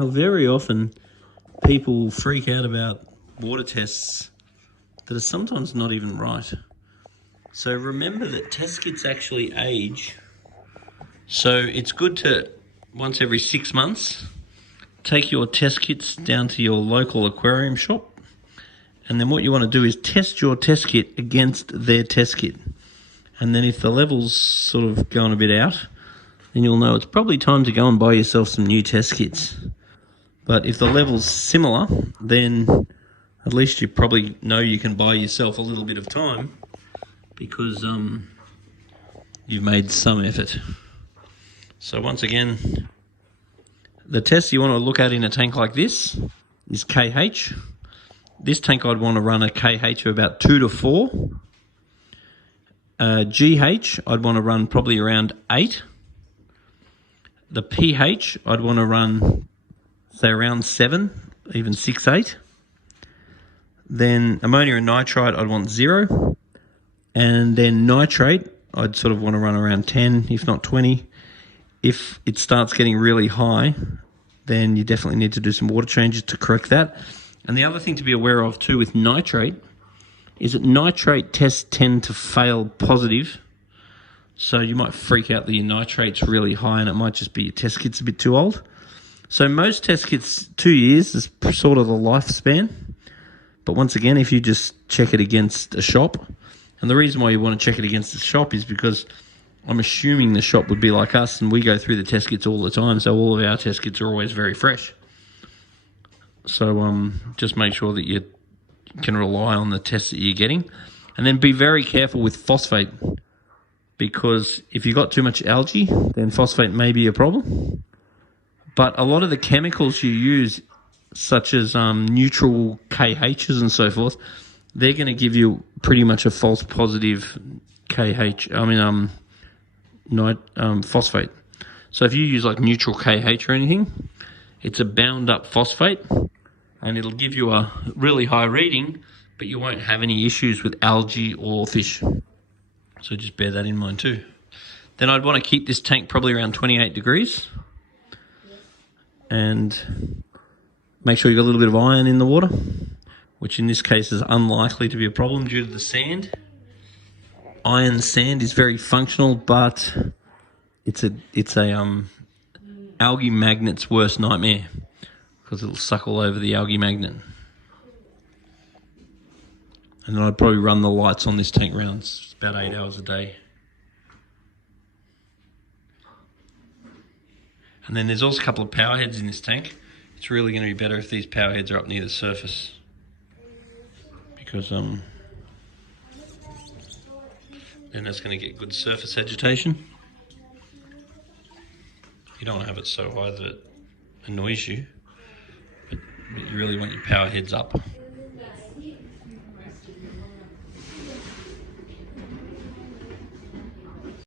Now, very often people freak out about water tests that are sometimes not even right. So remember that test kits actually age. So it's good to, once every 6 months, take your test kits down to your local aquarium shop. And then what you want to do is test your test kit against their test kit. And then if the level's sort of going a bit out, then you'll know it's probably time to go and buy yourself some new test kits. But if the level's similar, then at least you probably know you can buy yourself a little bit of time because you've made some effort. So once again, the test you want to look at in a tank like this is KH. This tank I'd want to run a KH of about 2 to 4. GH I'd want to run probably around 8. The pH I'd want to run say around 7, even 6, 8. Then ammonia and nitrite I'd want 0. And then nitrate I'd sort of want to run around 10, if not 20. If it starts getting really high, then you definitely need to do some water changes to correct that. And the other thing to be aware of too with nitrate is that nitrate tests tend to fail positive. So you might freak out that your nitrate's really high and it might just be your test kit's a bit too old. So most test kits, 2 years is sort of the lifespan. But once again, if you just check it against a shop, and the reason why you want to check it against a shop is because I'm assuming the shop would be like us and we go through the test kits all the time, so all of our test kits are always very fresh. So just make sure that you can rely on the tests that you're getting. And then be very careful with phosphate, because if you've got too much algae, then phosphate may be a problem. But a lot of the chemicals you use, such as neutral KHs and so forth, they're going to give you pretty much a false positive phosphate. So if you use like neutral KH or anything, it's a bound up phosphate and it'll give you a really high reading, but you won't have any issues with algae or fish. So just bear that in mind too. Then I'd want to keep this tank probably around 28 degrees and make sure you've got a little bit of iron in the water, which in this case is unlikely to be a problem due to the sand. Iron sand is very functional, but it's a algae magnet's worst nightmare because it'll suck all over the algae magnet. And then I'd probably run the lights on this tank rounds about 8 hours a day. And then there's also a couple of power heads in this tank. It's really going to be better if these power heads are up near the surface, because then that's going to get good surface agitation. You don't want to have it so high that it annoys you, but you really want your power heads up.